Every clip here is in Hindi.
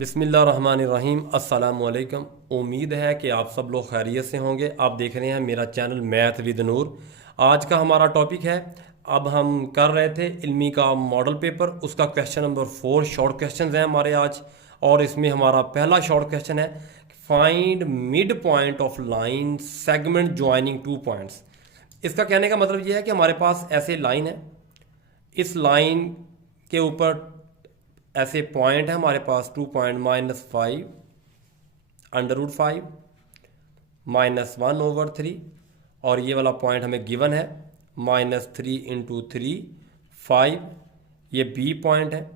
बिस्मिल्लाहिर्रहमानिर्रहीम अस्सलामुअलैकुम। उम्मीद है कि आप सब लोग खैरियत से होंगे। आप देख रहे हैं मेरा चैनल मैथ विद नूर। आज का हमारा टॉपिक है, अब हम कर रहे थे इल्मी का मॉडल पेपर, उसका क्वेश्चन नंबर 4 शॉर्ट क्वेश्चन हैं हमारे आज। और इसमें हमारा पहला शॉर्ट क्वेश्चन है, find mid point of line segment joining two points. इसका कहने का मतलब यह है कि हमारे पास ऐसे लाइन है, इस लाइन के ऊपर ऐसे पॉइंट है हमारे पास 2 पॉइंट -5 √5 -1/3 और ये वाला पॉइंट हमें गिवन है -3 × 3 5। ये बी पॉइंट है।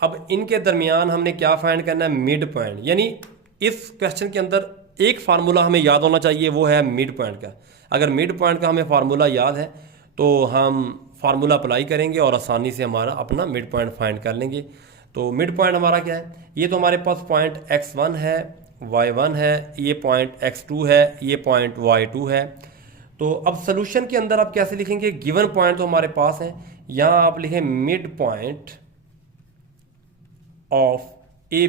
अब इनके दरमियान हमने क्या फाइंड करना है, मिड पॉइंट। यानी इस क्वेश्चन के अंदर एक फार्मूला हमें याद होना चाहिए, वो है मिड पॉइंट का। अगर मिड पॉइंट का हमें फार्मूला याद है तो हम फार्मूला अप्लाई करेंगे और आसानी से हमारा अपना मिड पॉइंट फाइंड कर लेंगे। तो मिड पॉइंट हमारा क्या है, ये तो हमारे पास पॉइंट x1 है, y1 है, ये पॉइंट x2 है, ये पॉइंट y2 है। तो अब सोल्यूशन के अंदर आप कैसे लिखेंगे, गिवन पॉइंट तो हमारे पास है, यहां आप लिखें mid point of A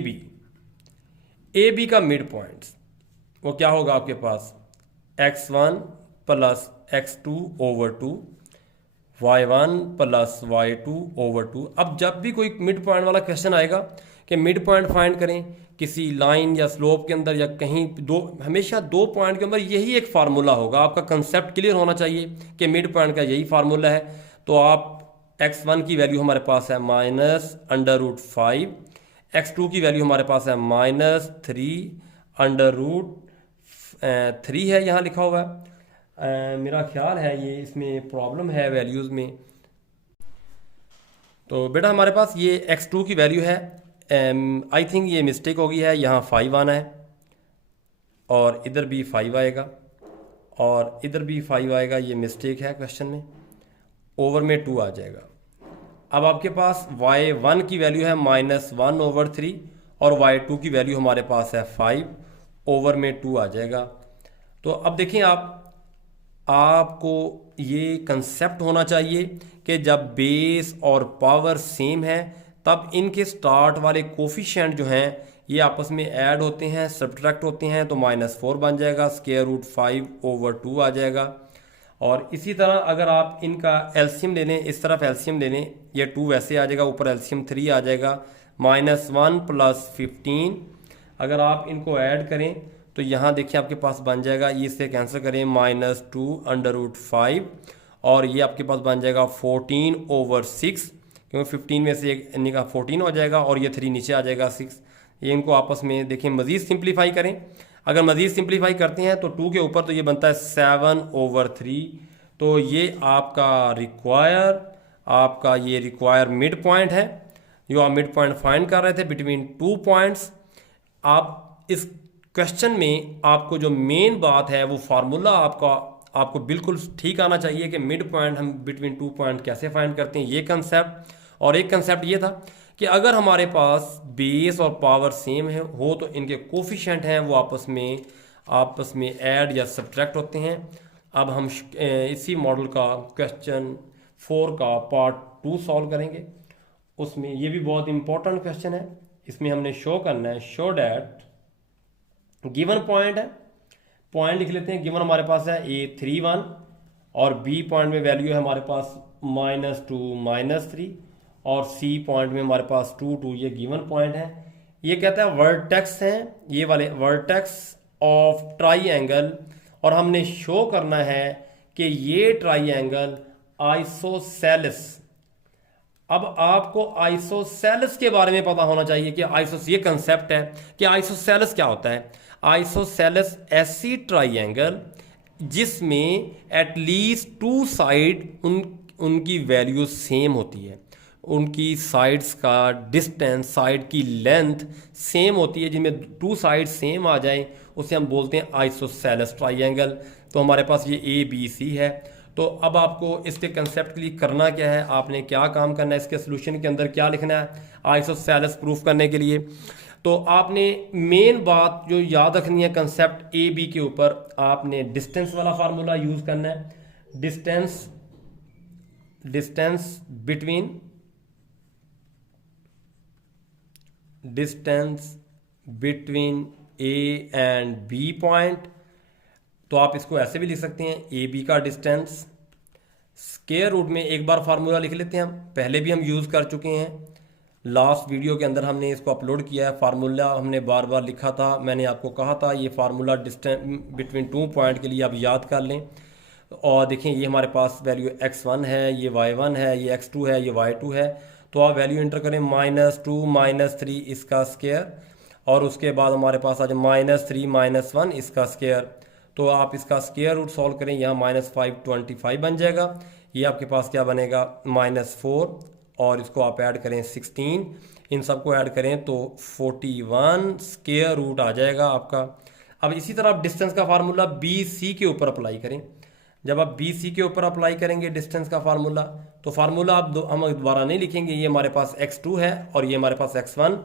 B का मिड पॉइंट वो क्या होगा आपके पास, x1 + x2/2 y1 + y2/2। अब जब भी कोई मिड पॉइंट वाला क्वेश्चन आएगा कि मिड पॉइंट फाइंड करें किसी लाइन या स्लोप के अंदर या कहीं दो, हमेशा दो पॉइंट के अंदर यही एक फार्मूला होगा। आपका कंसेप्ट क्लियर होना चाहिए कि मिड पॉइंट का यही फार्मूला है। तो आप x1 की वैल्यू हमारे पास है -√5, x2 की वैल्यू हमारे पास है -3 है, यहाँ लिखा हुआ है। मेरा ख्याल है ये इसमें प्रॉब्लम है वैल्यूज़ में। तो बेटा हमारे पास ये x2 की वैल्यू है, आई थिंक ये मिस्टेक हो गई है, यहाँ 5 आना है और इधर भी 5 आएगा और इधर भी 5 आएगा, ये मिस्टेक है क्वेश्चन में। ओवर में 2 आ जाएगा। अब आपके पास y1 की वैल्यू है -1/3 और y2 की वैल्यू हमारे पास है 5, ओवर में 2 आ जाएगा। तो अब देखें आपको ये कंसेप्ट होना चाहिए कि जब बेस और पावर सेम है तब इनके स्टार्ट वाले कोफिशिएंट जो हैं ये आपस में ऐड होते हैं, सब्ट्रैक्ट होते हैं, तो -4 बन जाएगा, √5/2 आ जाएगा। और इसी तरह अगर आप इनका एलसीएम ले लें, इस तरफ एलसीएम ले लें, ये 2 वैसे आ जाएगा, ऊपर एलसीएम 3 आ जाएगा, -1 + 15। अगर आप इनको ऐड करें तो यहाँ देखिए आपके पास बन जाएगा, ये इससे कैंसिल करें, -2/5 और ये आपके पास बन जाएगा 14/6, क्योंकि 15 में से एक इनका 14 हो जाएगा और ये 3 नीचे आ जाएगा 6। ये इनको आपस में देखिए मज़ीद सिंप्लीफाई करें। अगर मज़ीद सिंप्लीफाई करते हैं तो 2 के ऊपर तो ये बनता है 7/3। तो ये आपका ये रिक्वायर मिड पॉइंट है, जो आप मिड पॉइंट फाइंड कर रहे थे बिटवीन 2 पॉइंट्स। आप इस क्वेश्चन में आपको जो मेन बात है वो फार्मूला आपको बिल्कुल ठीक आना चाहिए कि मिड पॉइंट हम बिटवीन 2 पॉइंट कैसे फाइंड करते हैं, ये कंसेप्ट। और एक कंसेप्ट ये था कि अगर हमारे पास बेस और पावर सेम हो तो इनके कोफिशिएंट हैं वो आपस में ऐड या सब्ट्रैक्ट होते हैं। अब हम इसी मॉडल का क्वेश्चन 4 का पार्ट 2 सॉल्व करेंगे। उसमें ये भी बहुत इंपॉर्टेंट क्वेश्चन है। इसमें हमने शो करना है, शो डैट गिवन पॉइंट है, पॉइंट लिख लेते हैं। गिवन हमारे पास है A31 और B पॉइंट में वैल्यू है हमारे पास -2 -3 और C पॉइंट में हमारे पास 2 2, ये गिवन पॉइंट है। ये कहता है वर्टेक्स हैं, ये वाले वर्टेक्स ऑफ ट्राइएंगल, और हमने शो करना है कि ये ट्राइएंगल आइसोसेलेस। अब आपको आइसोसेलेस के बारे में पता होना चाहिए कि ये कंसेप्ट है कि आइसोसेलेस क्या होता है। आइसोसेलेस ऐसी ट्राइएंगल जिसमें एटलीस्ट 2 साइड उनकी वैल्यू सेम होती है, उनकी साइड्स का डिस्टेंस, साइड की लेंथ सेम होती है, जिनमें 2 साइड सेम आ जाएं उसे हम बोलते हैं आइसोसेलेस ट्राइएंगल। तो हमारे पास ये ABC है। तो अब आपको इसके कंसेप्ट के लिए करना क्या है, आपने क्या काम करना है, इसके सोल्यूशन के अंदर क्या लिखना है आइसोसेलेस प्रूफ करने के लिए। तो आपने मेन बात जो याद रखनी है कंसेप्ट AB के ऊपर, आपने डिस्टेंस वाला फार्मूला यूज करना है। Distance between distance between A and B point, तो आप इसको ऐसे भी लिख सकते हैं, ए बी का डिस्टेंस। स्क्वायर रूट में एक बार फार्मूला लिख लेते हैं, हम पहले भी हम यूज़ कर चुके हैं, लास्ट वीडियो के अंदर हमने इसको अपलोड किया है। फार्मूला हमने बार बार लिखा था, मैंने आपको कहा था ये फार्मूला डिस्टेंस बिटवीन 2 पॉइंट के लिए आप याद कर लें। और देखें ये हमारे पास वैल्यू x1 है, ये y1 है, ये x2 है, ये y2 है। तो आप वैल्यू इंटर करें -2 -3 इसका स्क्वायर, और उसके बाद हमारे पास आ जाए -3 -1 इसका स्क्वायर। तो आप इसका स्क्वायर रूट सॉल्व करें, यहाँ -525 बन जाएगा। ये आपके पास क्या बनेगा -4, और इसको आप ऐड करें 16, इन सबको ऐड करें तो 41 स्क्वायर रूट आ जाएगा आपका। अब इसी तरह आप डिस्टेंस का फार्मूला बी सी के ऊपर अप्लाई करें। जब आप बी सी के ऊपर अप्लाई करेंगे डिस्टेंस का फार्मूला, तो फार्मूला आप हम दोबारा नहीं लिखेंगे, ये हमारे पास x2 है और ये हमारे पास x1,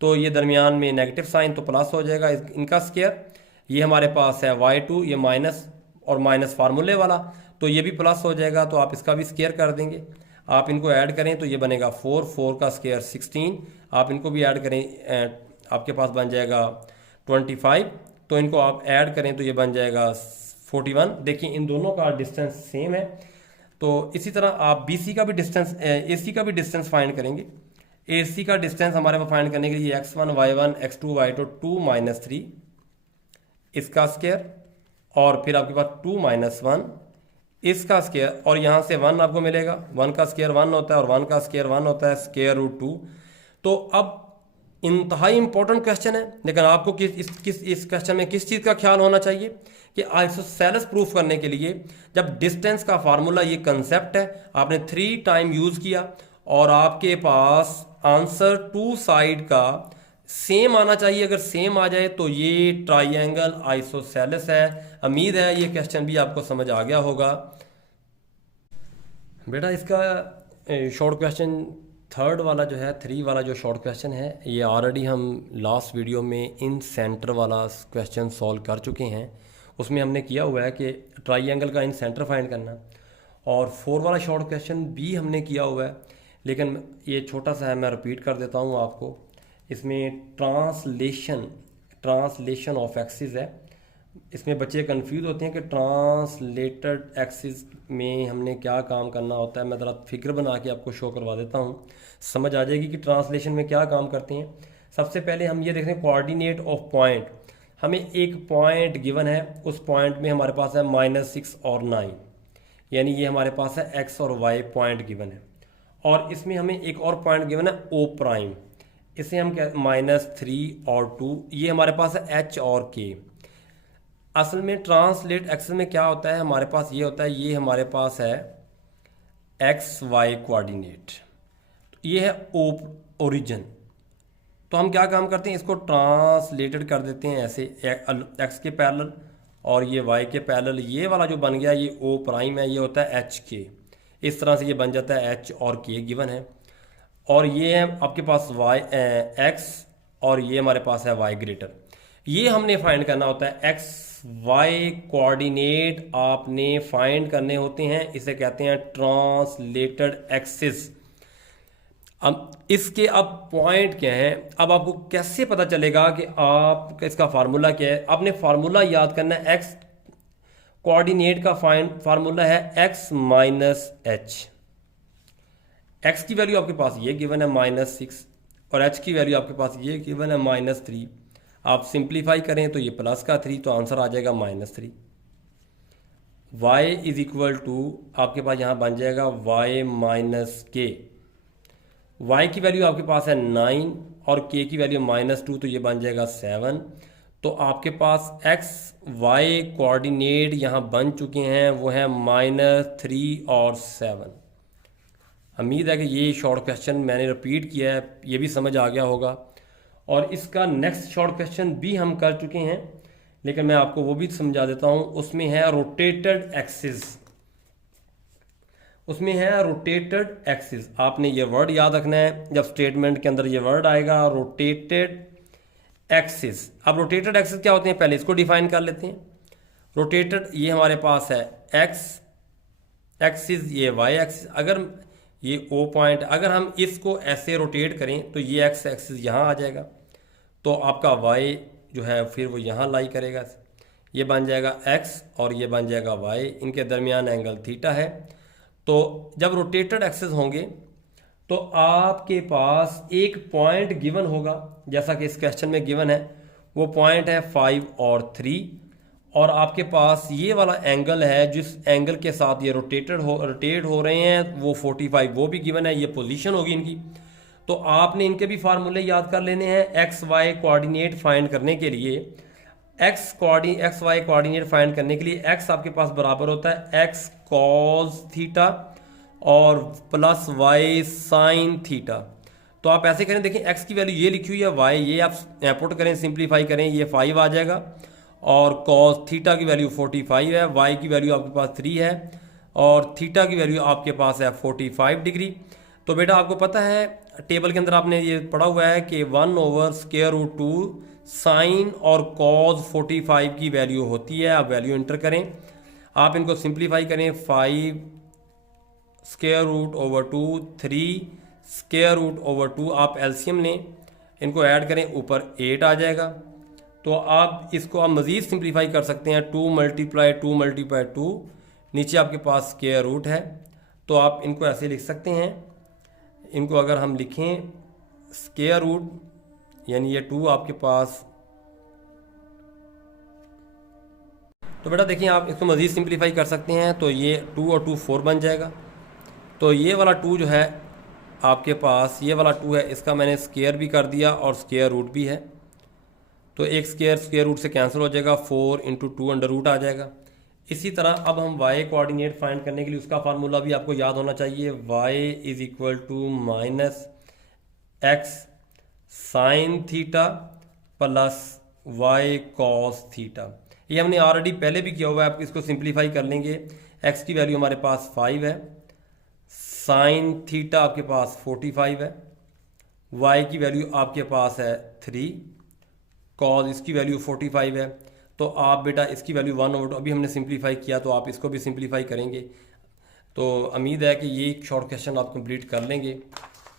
तो ये दरमियान में नेगेटिव साइन तो प्लस हो जाएगा इनका स्क्वायर। ये हमारे पास है y2, ये माइनस और माइनस फार्मूले वाला, तो ये भी प्लस हो जाएगा, तो आप इसका भी स्क्वायर कर देंगे। आप इनको ऐड करें तो ये बनेगा 4 का स्क्वायर 16, आप इनको भी ऐड करें, आपके पास बन जाएगा 25, तो इनको आप ऐड करें तो ये बन जाएगा 41। देखिए इन दोनों का डिस्टेंस सेम है। तो इसी तरह आप BC का भी डिस्टेंस, AC का भी डिस्टेंस फाइंड करेंगे। AC का डिस्टेंस हमारे पास फाइंड करने के लिए x1 y1 x2 y2 2 -3 इसका स्क्वायर, और फिर आपके पास 2 -1 इसका स्क्वायर, और यहाँ से 1 आपको मिलेगा, 1 का स्क्वायर 1 होता है और 1 का स्क्वायर 1 होता है, स्क्वायर रूट 2। तो अब इंतहाई इंपॉर्टेंट क्वेश्चन है, लेकिन आपको इस क्वेश्चन में किस चीज़ का ख्याल होना चाहिए कि आइसोसेलेस प्रूफ करने के लिए जब डिस्टेंस का फार्मूला, ये कंसेप्ट है, आपने 3 टाइम यूज़ किया और आपके पास आंसर 2 साइड का सेम आना चाहिए। अगर सेम आ जाए तो ये ट्राइंगल आइसोसेलेस है। उम्मीद है ये क्वेश्चन भी आपको समझ आ गया होगा। बेटा इसका शॉर्ट क्वेश्चन थर्ड वाला जो है, 3 वाला जो शॉर्ट क्वेश्चन है, ये ऑलरेडी हम लास्ट वीडियो में इन सेंटर वाला क्वेश्चन सॉल्व कर चुके हैं। उसमें हमने किया हुआ है कि ट्राइंगल का इन सेंटर फाइंड करना, और 4 वाला शॉर्ट क्वेश्चन भी हमने किया हुआ है, लेकिन ये छोटा सा है, मैं रिपीट कर देता हूँ आपको। इसमें ट्रांसलेशन ऑफ एक्सिस है। इसमें बच्चे कंफ्यूज होते हैं कि ट्रांसलेटेड एक्सिस में हमने क्या काम करना होता है। मैं ज़रा फिगर बना के आपको शो करवा देता हूँ, समझ आ जाएगी कि ट्रांसलेशन में क्या काम करते हैं। सबसे पहले हम ये देखते हैं कोऑर्डिनेट ऑफ पॉइंट। हमें एक पॉइंट गिवन है, उस पॉइंट में हमारे पास है -6 और 9, यानी ये हमारे पास है x और y पॉइंट गिवन है। और इसमें हमें एक और पॉइंट गिवन है O', इसे हम क्या -3 और 2, ये हमारे पास है h और k। असल में ट्रांसलेट एक्सिस में क्या होता है, हमारे पास ये होता है, ये हमारे पास है एक्स वाई कोऑर्डिनेट, ये है ओरिजिन। तो हम क्या काम करते हैं, इसको ट्रांसलेटेड कर देते हैं ऐसे, एक्स के पैरेलल और ये वाई के पैरेलल। ये वाला जो बन गया ये O' है, ये होता है एच के। इस तरह से ये बन जाता है एच और के गिवन है। और ये है आपके पास वाई एक्स, और ये हमारे पास है वाई ग्रेटर। ये हमने फाइंड करना होता है, एक्स वाई कोऑर्डिनेट आपने फाइंड करने होते हैं, इसे कहते हैं ट्रांसलेटेड एक्सिस। अब इसके अब पॉइंट क्या है, अब आपको कैसे पता चलेगा कि आप इसका फार्मूला क्या है। आपने फार्मूला याद करना है, एक्स कोऑर्डिनेट का फार्मूला है x माइनस एच। एक्स की वैल्यू आपके पास ये गिवन है -6 और h की वैल्यू आपके पास ये गिवन है -3। आप सिंप्लीफाई करें तो ये प्लस का 3, तो आंसर आ जाएगा -3। y इज इक्वल टू आपके पास यहाँ बन जाएगा y माइनस के। y की वैल्यू आपके पास है 9 और k की वैल्यू -2, तो ये बन जाएगा 7। तो आपके पास x y कोऑर्डिनेट यहाँ बन चुके हैं, वो है -3 और 7। उम्मीद है कि ये शॉर्ट क्वेश्चन मैंने रिपीट किया है, ये भी समझ आ गया होगा। और इसका नेक्स्ट शॉर्ट क्वेश्चन भी हम कर चुके हैं, लेकिन मैं आपको वो भी समझा देता हूँ। उसमें है रोटेटेड एक्सिस, उसमें है रोटेटेड एक्सिस। आपने ये वर्ड याद रखना है, जब स्टेटमेंट के अंदर ये वर्ड आएगा रोटेटेड एक्सिस। अब रोटेटेड एक्सिस क्या होते हैं, पहले इसको डिफाइन कर लेते हैं। रोटेटेड ये हमारे पास है एक्स एक्सिस, ये वाई एक्सिस। अगर ये O पॉइंट, अगर हम इसको ऐसे रोटेट करें तो ये एक्स एक्सिस यहाँ आ जाएगा, तो आपका y जो है फिर वो यहाँ लाई करेगा, ये बन जाएगा x और ये बन जाएगा y, इनके दरमियान एंगल थीटा है। तो जब रोटेटेड एक्सेस होंगे तो आपके पास एक पॉइंट गिवन होगा, जैसा कि इस क्वेश्चन में गिवन है, वो पॉइंट है 5 और 3, और आपके पास ये वाला एंगल है जिस एंगल के साथ ये रोटेट हो रहे हैं वो 45, वो भी गिवन है, ये पोजीशन होगी इनकी। तो आपने इनके भी फार्मूले याद कर लेने हैं। एक्स वाई कोऑर्डिनेट फाइंड करने के लिए एक्स वाई कोऑर्डिनेट फाइंड करने के लिए एक्स आपके पास बराबर होता है एक्स कॉस थीटा और प्लस वाई साइन थीटा। तो आप ऐसे करें, देखिए एक्स की वैल्यू ये लिखी हुई है, वाई ये आप पुट करें, सिंप्लीफाई करें, ये 5 आ जाएगा, और कॉस थीटा की वैल्यू 45 है, वाई की वैल्यू आपके पास 3 है, और थीटा की वैल्यू आपके पास है 45 डिग्री। तो बेटा आपको पता है टेबल के अंदर आपने ये पढ़ा हुआ है कि 1/√2 साइन और कॉस 45 की वैल्यू होती है। आप वैल्यू इंटर करें, आप इनको सिंप्लीफाई करें, 5√2 3√2 आप एलसीएम लें, इनको ऐड करें, ऊपर 8 आ जाएगा। तो आप इसको आप मज़ीद सिंप्लीफाई कर सकते हैं, 2 × 2 नीचे आपके पास स्क्वायर रूट है, तो आप इनको ऐसे लिख सकते हैं। इनको अगर हम लिखें स्क्वायर रूट, यानी ये 2 आपके पास, तो बेटा देखिए आप इसको मज़ीद सिंप्लीफाई कर सकते हैं, तो ये 2 और 2 4 बन जाएगा। तो ये वाला 2 जो है आपके पास, ये वाला 2 है, इसका मैंने स्क्वायर भी कर दिया और स्क्वायर रूट भी है, तो एक स्क्वायर रूट से कैंसिल हो जाएगा, 4 × 2 अंडर रूट आ जाएगा। इसी तरह अब हम y कोऑर्डिनेट फाइंड करने के लिए उसका फार्मूला भी आपको याद होना चाहिए, y = -x sine theta plus y cos theta. ये हमने ऑलरेडी पहले भी किया हुआ है, आप इसको सिंप्लीफाई कर लेंगे। x की वैल्यू हमारे पास 5 है, साइन थीटा आपके पास 45 है, y की वैल्यू आपके पास है 3, कॉस इसकी वैल्यू 45 है। तो आप बेटा इसकी वैल्यू 1/2 अभी हमने सिंप्लीफाई किया, तो आप इसको भी सिंप्लीफाई करेंगे। तो उम्मीद है कि ये शॉर्ट क्वेश्चन आप कंप्लीट कर लेंगे।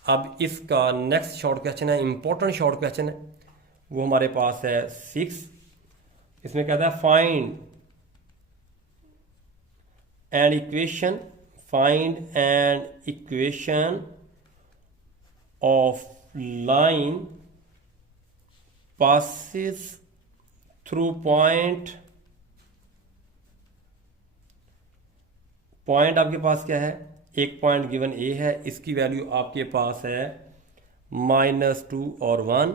अब इसका नेक्स्ट शॉर्ट क्वेश्चन है, इंपॉर्टेंट शॉर्ट क्वेश्चन है, वो हमारे पास है 6। इसमें कहता है find an equation of line passes through point आपके पास क्या है, एक पॉइंट गिवन ए है, इसकी वैल्यू आपके पास है -2 और 1,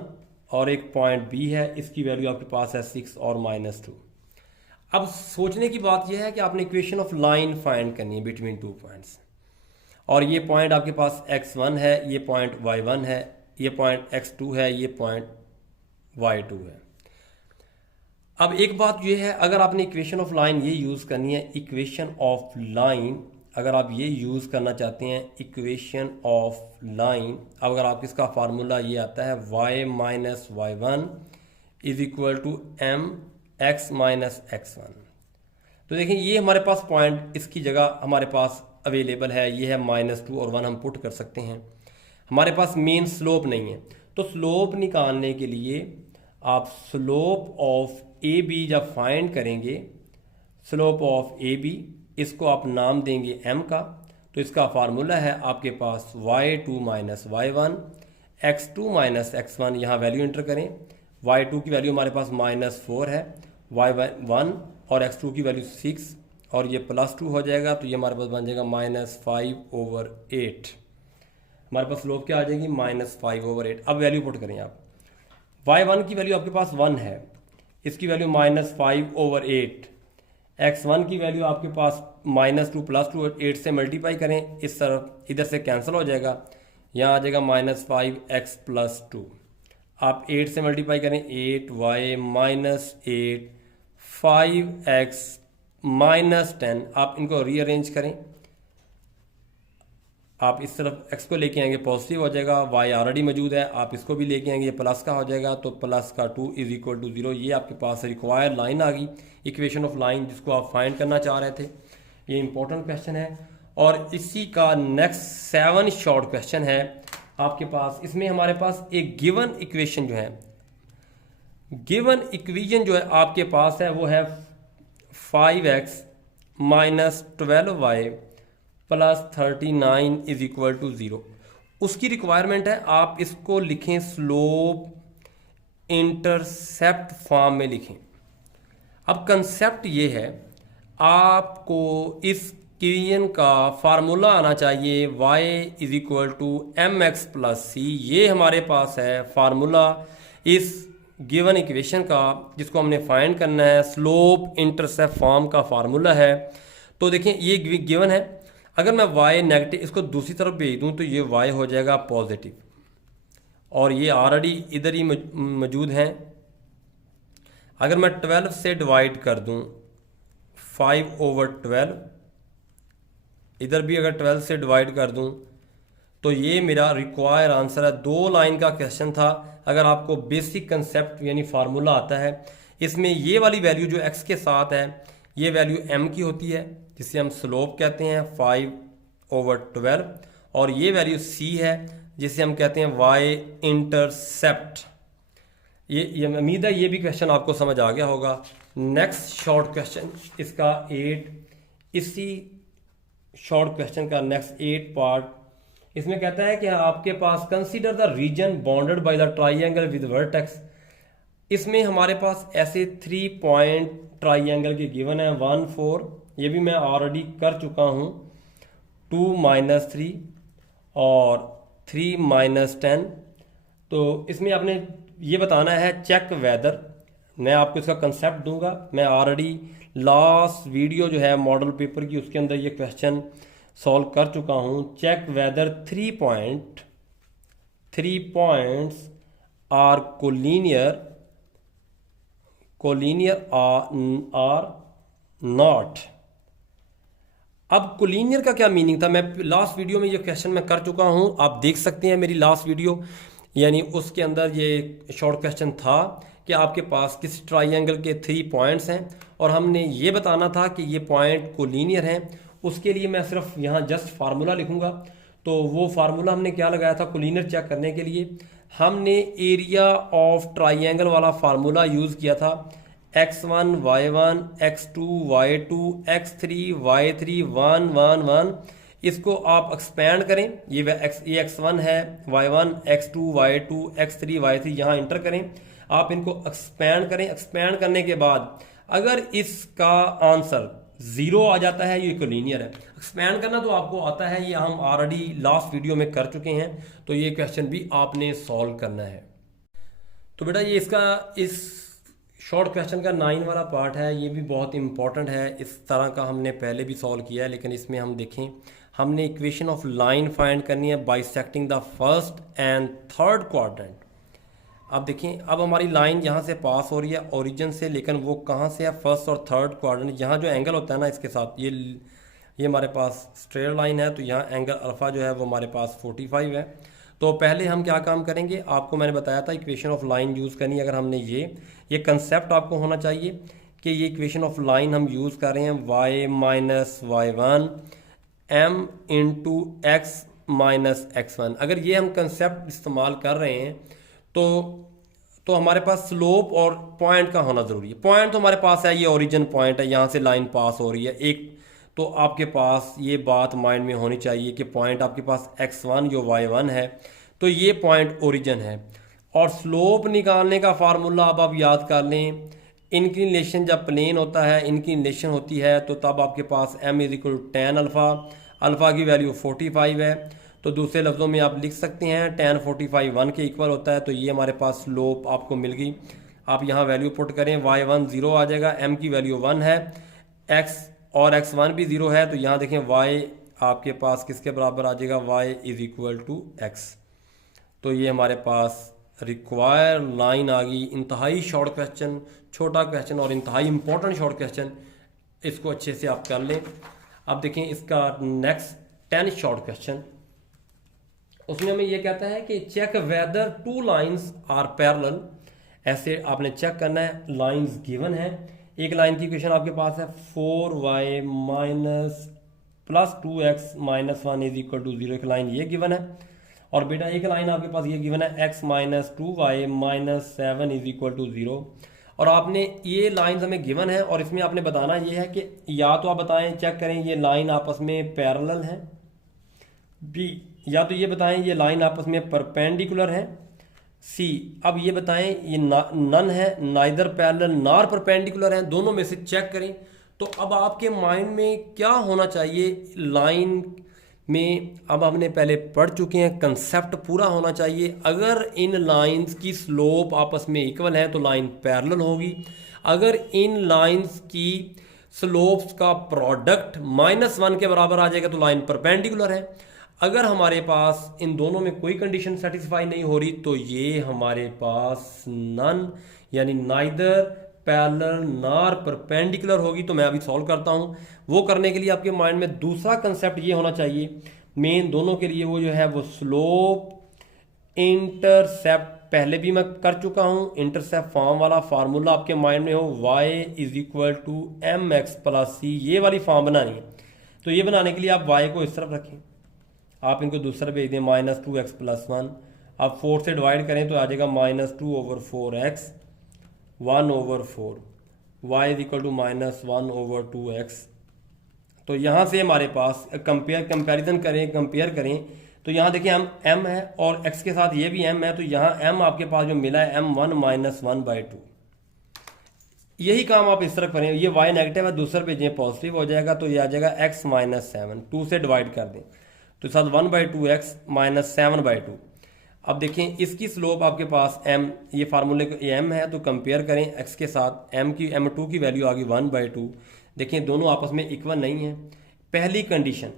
और एक पॉइंट बी है, इसकी वैल्यू आपके पास है 6 और -2। अब सोचने की बात यह है कि आपने इक्वेशन ऑफ लाइन फाइंड करनी है बिटवीन 2 पॉइंट्स, और ये पॉइंट आपके पास x1 है, ये पॉइंट y1 है, ये पॉइंट x2 है, ये पॉइंट y2 है। अब एक बात ये है, अगर आपने इक्वेशन ऑफ लाइन ये यूज़ करनी है, इक्वेशन ऑफ लाइन अगर आप ये यूज़ करना चाहते हैं, इक्वेशन ऑफ लाइन, अब अगर आप इसका फार्मूला ये आता है y - y1 = mx - x1। तो देखिए ये हमारे पास पॉइंट, इसकी जगह हमारे पास अवेलेबल है, ये है -2 और 1 हम पुट कर सकते हैं। हमारे पास मेन स्लोप नहीं है, तो स्लोप निकालने के लिए आप स्लोप ऑफ ए बी जब फाइंड करेंगे, स्लोप ऑफ ए बी, इसको आप नाम देंगे m का, तो इसका फार्मूला है आपके पास y2 - y1 x2 - x1, यहाँ वैल्यू इंटर करें, y2 की वैल्यू हमारे पास -4 है, y1 और x2 की वैल्यू 6, और ये +2 हो जाएगा, तो ये हमारे पास बन जाएगा -5/8। हमारे पास स्लोप क्या आ जाएगी, -5/8। अब वैल्यू पुट करें आप, y1 की वैल्यू आपके पास 1 है, इसकी वैल्यू -5/8, x1 की वैल्यू आपके पास -2 +2 8 से मल्टीप्लाई करें, इस तरफ इधर से कैंसिल हो जाएगा, यहाँ आ जाएगा -5x + 2। आप 8 से मल्टीप्लाई करें, 8y - 8 5x - 10, आप इनको रीअरेंज करें, आप इस तरफ x को लेके आएंगे, पॉजिटिव हो जाएगा, y ऑलरेडी मौजूद है, आप इसको भी लेके आएंगे, ये प्लस का हो जाएगा, तो प्लस का 2 = 0। ये आपके पास रिक्वायर्ड लाइन आ गई, इक्वेशन ऑफ लाइन जिसको आप फाइंड करना चाह रहे थे। ये इंपॉर्टेंट क्वेश्चन है, और इसी का नेक्स्ट 7 शॉर्ट क्वेश्चन है आपके पास। इसमें हमारे पास एक गिवन इक्वेशन जो है गिवन इक्वेशन जो है आपके पास है वो है 5x minus 12y plus 39 is equal to 0। उसकी रिक्वायरमेंट है आप इसको लिखें स्लोप इंटरसेप्ट फॉर्म में लिखें। अब कंसेप्ट ये है, आपको इस इक्वेशन का फार्मूला आना चाहिए y is equal to m x plus c. ये हमारे पास है फार्मूला इस गिवन इक्वेशन का, जिसको हमने फाइंड करना है। स्लोप इंटरसेप्ट फॉर्म का फार्मूला है। तो देखें ये गिवन है, अगर मैं y नेगेटिव इसको दूसरी तरफ भेज दूं तो ये y हो जाएगा पॉजिटिव, और ये ऑलरेडी इधर ही मौजूद हैं। अगर मैं 12 से डिवाइड कर दूं 5/12, इधर भी अगर 12 से डिवाइड कर दूं तो ये मेरा रिक्वायर आंसर है। 2 लाइन का क्वेश्चन था। अगर आपको बेसिक कंसेप्ट यानी फार्मूला आता है, इसमें ये वाली वैल्यू जो x के साथ है ये वैल्यू m की होती है, जिसे हम स्लोप कहते हैं 5/12, और ये वैल्यू c है जिसे हम कहते हैं y इंटरसेप्ट। ये उम्मीद है ये भी क्वेश्चन आपको समझ आ गया होगा। नेक्स्ट शॉर्ट क्वेश्चन इसका 8, इसी शॉर्ट क्वेश्चन का नेक्स्ट 8 पार्ट, इसमें कहता है कि आपके पास consider the region bounded by the triangle with vertex. इसमें हमारे पास ऐसे 3 पॉइंट ट्राइंगल के गिवन है 1 4, ये भी मैं ऑलरेडी कर चुका हूँ, 2 -3 और 3 -10। तो इसमें आपने ये बताना है चेक वेदर। मैं आपको इसका कंसेप्ट दूंगा। मैं ऑलरेडी लास्ट वीडियो जो है मॉडल पेपर की उसके अंदर ये क्वेश्चन सॉल्व कर चुका हूँ। Check whether 3 points are collinear or not. अब कोलिनियर का क्या मीनिंग था, मैं लास्ट वीडियो में ये क्वेश्चन मैं कर चुका हूँ, आप देख सकते हैं मेरी लास्ट वीडियो, यानी उसके अंदर ये शॉर्ट क्वेश्चन था कि आपके पास किसी ट्राइंगल के 3 पॉइंट्स हैं और हमने ये बताना था कि ये पॉइंट कोलिनियर हैं। उसके लिए मैं सिर्फ यहाँ जस्ट फार्मूला लिखूंगा। तो वो फार्मूला हमने क्या लगाया था कोलिनियर चेक करने के लिए, हमने एरिया ऑफ ट्राइंगल वाला फार्मूला यूज़ किया था। x1 y1 x2 y2 x3 y3 1 1 1। इसको आप एक्सपैंड करें, ये x1 है, y1 x2 y2 x3 y3 यहाँ इंटर करें। आप इनको एक्सपैंड करें। एक्सपैंड करने के बाद अगर इसका आंसर 0 आ जाता है, ये कोलिनियर है। एक्सपैंड करना तो आपको आता है, ये हम ऑलरेडी लास्ट वीडियो में कर चुके हैं। तो ये क्वेश्चन भी आपने सॉल्व करना है। तो बेटा ये इसका इस शॉर्ट क्वेश्चन का 9 वाला पार्ट है, ये भी बहुत इंपॉर्टेंट है। इस तरह का हमने पहले भी सॉल्व किया है, लेकिन इसमें हम देखें हमने इक्वेशन ऑफ लाइन फाइंड करनी है bisecting the first and third quadrant. अब देखें, अब हमारी लाइन यहाँ से पास हो रही है ओरिजिन से, लेकिन वो कहाँ से है, फर्स्ट और थर्ड क्वाड्रेंट। यहाँ जो एंगल होता है ना इसके साथ, ये हमारे पास स्ट्रेट लाइन है, तो यहाँ एंगल अल्फ़ा जो है वो हमारे पास 45 है। तो पहले हम क्या काम करेंगे, आपको मैंने बताया था इक्वेशन ऑफ लाइन यूज़ करनी। अगर हमने ये कंसेप्ट आपको होना चाहिए कि ये इक्वेशन ऑफ लाइन हम यूज़ कर रहे हैं y - y1 m into x minus x1। अगर ये हम कंसेप्ट इस्तेमाल कर रहे हैं तो हमारे पास स्लोप और पॉइंट का होना ज़रूरी है। पॉइंट तो हमारे पास है, ये ओरिजिन पॉइंट है, यहाँ से लाइन पास हो रही है एक। तो आपके पास ये बात माइंड में होनी चाहिए कि पॉइंट आपके पास x1 जो y1 है, तो ये पॉइंट ओरिजिन है। और स्लोप निकालने का फार्मूला अब आप याद कर लें, इंक्लिनेशन जब प्लेन होता है, इंक्लिनेशन होती है, तो तब आपके पास m = tan अल्फ़ा, अल्फ़ा की वैल्यू 45 है। तो दूसरे लफ्ज़ों में आप लिख सकते हैं tan 45 1 के इक्वल होता है। तो ये हमारे पास स्लोप आपको मिल गई। आप यहाँ वैल्यू पुट करें, y1 0 आ जाएगा, m की वैल्यू 1 है, x और x1 भी 0 है। तो यहाँ देखें y आपके पास किसके बराबर आ जाएगा, y = x। तो ये हमारे पास रिक्वायर लाइन आ गई। इंतहाई शॉर्ट क्वेश्चन, छोटा क्वेश्चन और इंतहाई इंपॉर्टेंट शॉर्ट क्वेश्चन, इसको अच्छे से आप कर लें। अब देखें इसका नेक्स्ट 10 शॉर्ट क्वेश्चन, उसमें हमें यह कहता है कि check whether 2 lines are parallel. ऐसे आपने चेक करना है, लाइन्स गिवन है। एक लाइन की इक्वेशन आपके पास है 4y + 2x - 1 = 0, एक लाइन ये गिवन है। और बेटा एक लाइन आपके पास ये गिवन है x minus 2y minus 7 is equal to 0, और आपने ये लाइन हमें गिवन है और इसमें आपने बताना ये है कि या तो आप बताएं, चेक करें ये लाइन आपस में पैरेलल है, बी या तो ये बताएं ये लाइन आपस में परपेंडिकुलर है, सी अब ये बताएं ये नन है, नाइदर पैरेलल नॉर परपेंडिकुलर है, दोनों में से चेक करें। तो अब आपके माइंड में क्या होना चाहिए लाइन में, अब हमने पहले पढ़ चुके हैं, कंसेप्ट पूरा होना चाहिए। अगर इन लाइंस की स्लोप आपस में इक्वल है तो लाइन पैरेलल होगी, अगर इन लाइंस की स्लोप्स का प्रोडक्ट -1 के बराबर आ जाएगा तो लाइन परपेंडिकुलर है। अगर हमारे पास इन दोनों में कोई कंडीशन सेटिस्फाई नहीं हो रही तो ये हमारे पास नन यानी नाइदर पैरेलल नॉर परपेंडिकुलर होगी। तो मैं अभी सॉल्व करता हूँ। वो करने के लिए आपके माइंड में दूसरा कंसेप्ट ये होना चाहिए मेन दोनों के लिए, वो जो है वो स्लोप इंटरसेप्ट, पहले भी मैं कर चुका हूँ। इंटरसेप्ट फॉर्म वाला फार्मूला आपके माइंड में हो, y is equal to m x plus c, ये वाली फॉर्म बनानी है। तो ये बनाने के लिए आप y को इस तरफ रखें, आप इनको दूसरा भेज दें -2x प्लस 1, आप 4 से डिवाइड करें तो आ जाएगा -2/4x 1/4, y is equal to -1/2x। तो यहाँ से हमारे पास कंपेरिजन कंपेयर करें तो यहाँ देखिए हम m है और x के साथ ये भी m है, तो यहाँ m आपके पास जो मिला है m1 - 1/2। यही काम आप इस तरह करें, ये y नेगेटिव है दूसरे पे जो पॉजिटिव हो जाएगा तो ये आ जाएगा x - 7, 2 से डिवाइड कर दें तो साथ 1/2x - 7/2। अब देखें इसकी स्लोप आपके पास m, ये फार्मूले को m है तो कंपेयर करें x के साथ, m2 की वैल्यू आ गई 1/2। देखें दोनों आपस में इक्वल नहीं है। पहली कंडीशन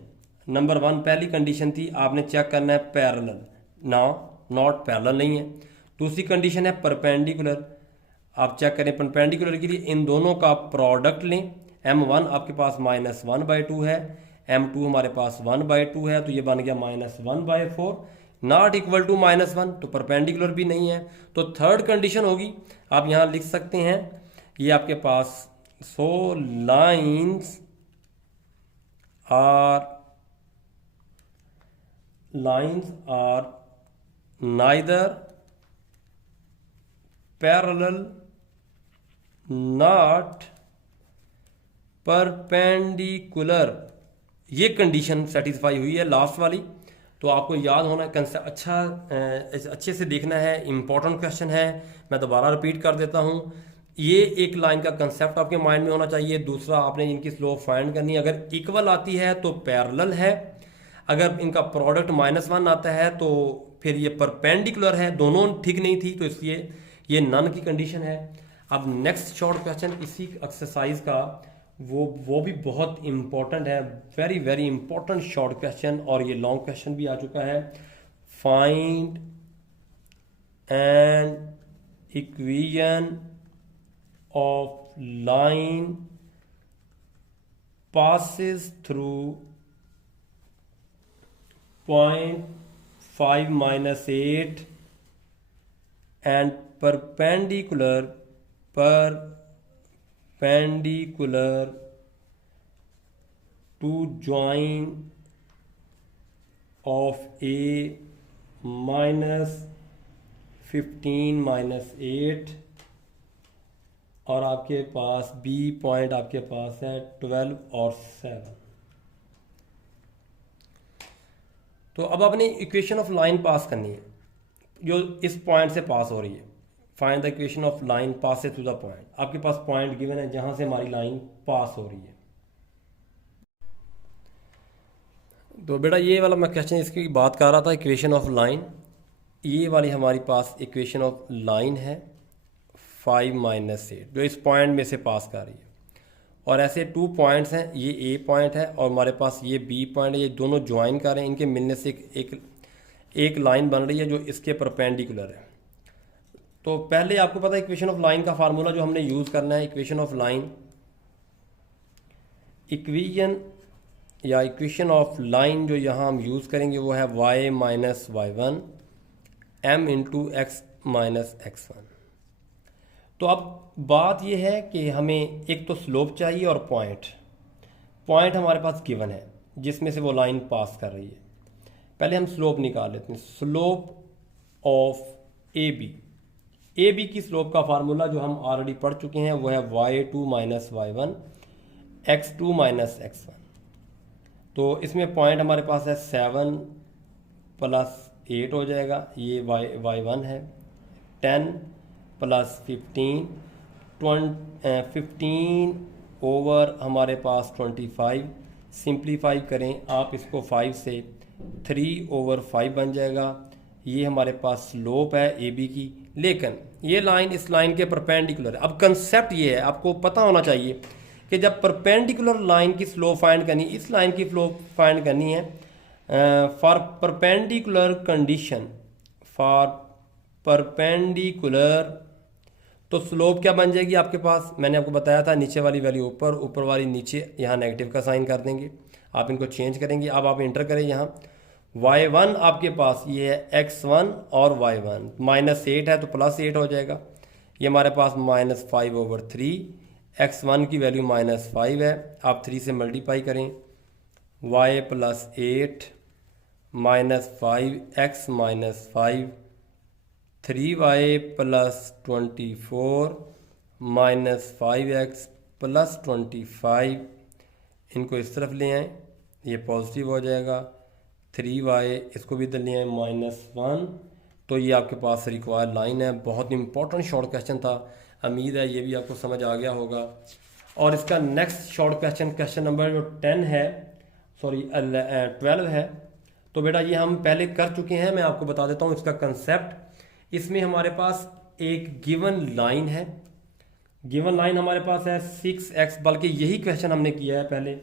नंबर 1 पहली कंडीशन थी आपने चेक करना है पैरेलल, ना नॉट पैरेलल नहीं है। दूसरी कंडीशन है परपेंडिकुलर, आप चेक करें परपेंडिकुलर के लिए इन दोनों का प्रोडक्ट लें। m1 आपके पास -1/2 है, m2 हमारे पास 1/2 है, तो ये बन गया -1/4, नॉट इक्वल टू -1, तो परपेंडिकुलर भी नहीं है। तो थर्ड कंडीशन होगी, आप यहाँ लिख सकते हैं ये आपके पास so lines are neither parallel not perpendicular, ये कंडीशन सेटिस्फाई हुई है लास्ट वाली। तो आपको याद होना कंसेप्ट अच्छे से देखना है, इंपॉर्टेंट क्वेश्चन है। मैं दोबारा रिपीट कर देता हूँ, ये एक लाइन का कंसेप्ट आपके माइंड में होना चाहिए। दूसरा आपने इनकी स्लोप फाइंड करनी है, अगर इक्वल आती है तो पैरेलल है, अगर इनका प्रोडक्ट -1 आता है तो फिर ये परपेंडिकुलर है, दोनों ठीक नहीं थी तो इसलिए ये नन की कंडीशन है। अब नेक्स्ट शॉर्ट क्वेश्चन इसी एक्सरसाइज का, वो भी बहुत इंपॉर्टेंट है, very very important short question, और ये लॉन्ग क्वेश्चन भी आ चुका है। Find an equation of line passes through point 5 - 8 and perpendicular to join of a -15 - 8 और आपके पास बी पॉइंट आपके पास है 12 और 7। तो अब आपने इक्वेशन ऑफ लाइन पास करनी है जो इस पॉइंट से पास हो रही है। Find the equation of line pass to the point, आपके पास पॉइंट गिवन है जहां से हमारी लाइन पास हो रही है। तो बेटा ये वाला मैं क्वेश्चन इसकी बात कर रहा था, इक्वेशन ऑफ लाइन, ये वाली हमारी पास इक्वेशन ऑफ लाइन है 5 - 8 जो इस पॉइंट में से पास कर रही है, और ऐसे 2 पॉइंट्स हैं, ये ए पॉइंट है और हमारे पास ये बी पॉइंट है, ये दोनों ज्वाइन कर रहे हैं, इनके मिलने से एक लाइन बन रही है जो इसके परपेंडिकुलर है। तो पहले आपको पता है इक्वेशन ऑफ लाइन का फार्मूला जो हमने यूज़ करना है, equation of line, equation of line जो यहाँ हम यूज़ करेंगे वो है y - y1 m × x - x1। तो अब बात यह है कि हमें एक तो स्लोप चाहिए और पॉइंट हमारे पास गिवन है जिसमें से वो लाइन पास कर रही है। पहले हम स्लोप निकाल लेते हैं। स्लोप ऑफ ए बी की स्लोप का फार्मूला जो हम ऑलरेडी पढ़ चुके हैं वो है y2 minus y1 x2 minus x1। तो इसमें पॉइंट हमारे पास है 7 प्लस 8 हो जाएगा, ये y1 है। 10 प्लस 15 15 ओवर हमारे पास 25, सिंप्लीफाई करें आप इसको 5 से 3 ओवर 5 बन जाएगा। ये हमारे पास स्लोप है ए बी की, लेकिन ये लाइन इस लाइन के परपेंडिकुलर है। अब कंसेप्ट ये है, आपको पता होना चाहिए कि जब परपेंडिकुलर लाइन की स्लोप फाइंड करनी, इस लाइन की स्लोप फाइंड करनी है for perpendicular condition, for perpendicular, तो स्लोप क्या बन जाएगी आपके पास, मैंने आपको बताया था नीचे वाली वैल्यू ऊपर, ऊपर वाली नीचे, यहाँ नेगेटिव का साइन कर देंगे, आप इनको चेंज करेंगे। अब आप इंटर करें यहाँ y1 आपके पास ये है x1 और y1, माइनस 8 है तो प्लस 8 हो जाएगा। ये हमारे पास माइनस 5 ओवर 3, x1 की वैल्यू माइनस 5 है, आप 3 से मल्टीप्लाई करें, y plus 8 minus 5 x minus 5, 3y plus 24 minus 5x plus 25, इनको इस तरफ ले आएँ, ये पॉजिटिव हो जाएगा। 3y इसको भी इधर ले आए -1, तो ये आपके पास रिक्वायर्ड लाइन है। बहुत इंपॉर्टेंट शॉर्ट क्वेश्चन था, उम्मीद है ये भी आपको समझ आ गया होगा। और इसका next short question, question number जो 10 है, सॉरी 12 है, तो बेटा ये हम पहले कर चुके हैं, मैं आपको बता देता हूँ इसका कंसेप्ट। इसमें हमारे पास एक गिवन लाइन है, गिवन लाइन हमारे पास है 6x, बल्कि यही क्वेश्चन हमने किया है पहले,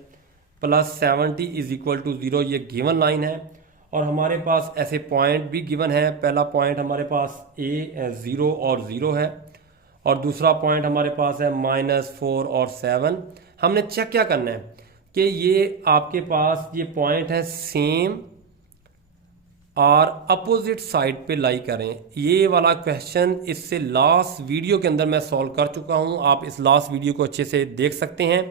प्लस 70 इज इक्वल टू 0, ये गिवन लाइन है। और हमारे पास ऐसे पॉइंट भी गिवन है, पहला पॉइंट हमारे पास a 0 और 0 है, और दूसरा पॉइंट हमारे पास है -4 और 7। हमने चेक क्या करना है कि ये आपके पास ये पॉइंट है सेम और अपोजिट साइड पे लाई करें। ये वाला क्वेश्चन इससे लास्ट वीडियो के अंदर मैं सॉल्व कर चुका हूँ, आप इस लास्ट वीडियो को अच्छे से देख सकते हैं।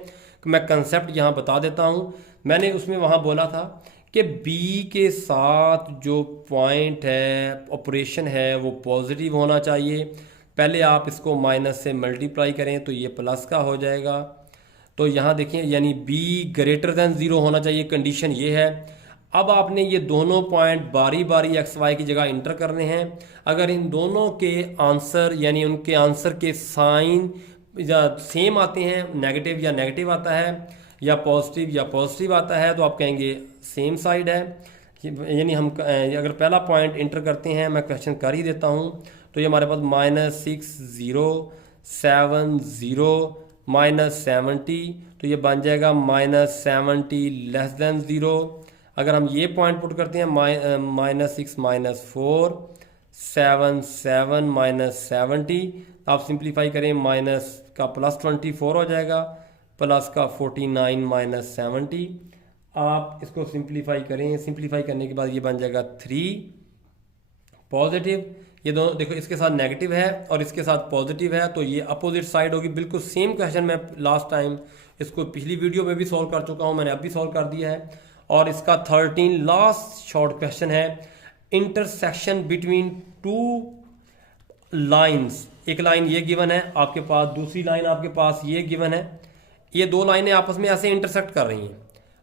मैं कंसेप्ट यहाँ बता देता हूँ। मैंने उसमें वहाँ बोला था कि B के साथ जो पॉइंट है, ऑपरेशन है, वो पॉजिटिव होना चाहिए। पहले आप इसको माइनस से मल्टीप्लाई करें तो ये प्लस का हो जाएगा। तो यहाँ देखिए, यानी B ग्रेटर देन 0 होना चाहिए, कंडीशन ये है। अब आपने ये दोनों पॉइंट बारी बारी एक्स वाई की जगह इंटर करने हैं। अगर इन दोनों के आंसर, यानी उनके आंसर के साइन या सेम आते हैं, नेगेटिव या नेगेटिव आता है, या पॉजिटिव आता है, तो आप कहेंगे सेम साइड है। यानी हम अगर पहला पॉइंट इंटर करते हैं, मैं क्वेश्चन कर ही देता हूँ, तो ये हमारे पास -6 0 7 0 -70, तो ये बन जाएगा -70 लेस देन 0। अगर हम ये पॉइंट पुट करते हैं -6 -4 7 7 -70, आप सिंप्लीफाई करें, माइनस का +24 हो जाएगा, प्लस का 49 -70। आप इसको सिंप्लीफाई करें, सिंप्लीफाई करने के बाद ये बन जाएगा 3 पॉजिटिव। ये दोनों देखो, इसके साथ नेगेटिव है और इसके साथ पॉजिटिव है, तो ये अपोजिट साइड होगी। बिल्कुल सेम क्वेश्चन मैं लास्ट टाइम इसको पिछली वीडियो में भी सॉल्व कर चुका हूँ, मैंने अब भी सॉल्व कर दिया है। और इसका 13 लास्ट शॉर्ट क्वेश्चन है, इंटरसेक्शन बिटवीन 2 लाइन्स। एक लाइन ये गिवन है आपके पास, दूसरी लाइन आपके पास ये गिवन है, ये दो लाइनें आपस में ऐसे इंटरसेक्ट कर रही हैं,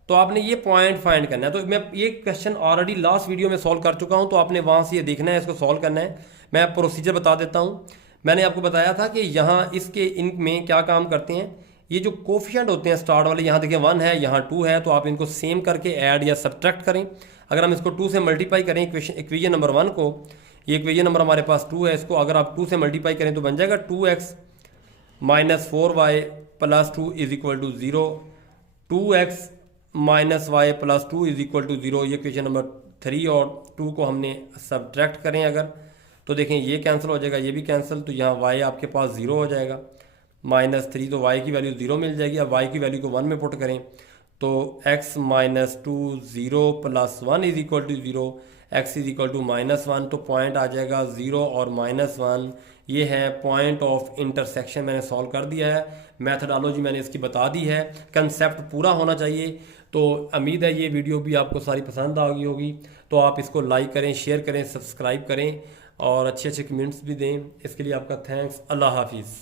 तो आपने ये पॉइंट फाइंड करना है। तो मैं ये क्वेश्चन ऑलरेडी लास्ट वीडियो में सॉल्व कर चुका हूं, तो आपने वहां से ये देखना है, इसको सॉल्व करना है। मैं प्रोसीजर बता देता हूं। मैंने आपको बताया था कि यहाँ इसके इनमें क्या काम करते हैं, ये जो कोफिशिएंट होते हैं स्टार्ट वाले, यहाँ देखिए 1 है, यहाँ 2 है, तो आप इनको सेम करके ऐड या सब्ट्रैक्ट करें। अगर हम इसको 2 से मल्टीप्लाई करें इक्वेशन नंबर 1 को, ये इक्वेशन नंबर हमारे पास 2 है, इसको अगर आप 2 से मल्टीप्लाई करें तो बन जाएगा 2x -4y + 2 = 0, 2x -y + 2 = 0। ये इक्वेशन नंबर 3 और 2 को हमने सब्ट्रैक्ट करें अगर, तो देखें ये कैंसिल हो जाएगा, ये भी कैंसिल, तो यहाँ y आपके पास 0 हो जाएगा, -3, तो y की वैल्यू 0 मिल जाएगी। अब y की वैल्यू को 1 में पुट करें तो x -2 0 + 1 = 0, x = -1, तो पॉइंट आ जाएगा 0 और -1, ये है पॉइंट ऑफ इंटरसेक्शन, मैंने सॉल्व कर दिया है। मैथडोलॉजी मैंने इसकी बता दी है, कंसेप्ट पूरा होना चाहिए। तो उम्मीद है ये वीडियो भी आपको सारी पसंद आ गई होगी। तो आप इसको लाइक करें, शेयर करें, सब्सक्राइब करें और अच्छे अच्छे कमेंट्स भी दें। इसके लिए आपका थैंक्स। अल्लाह हाफिज़।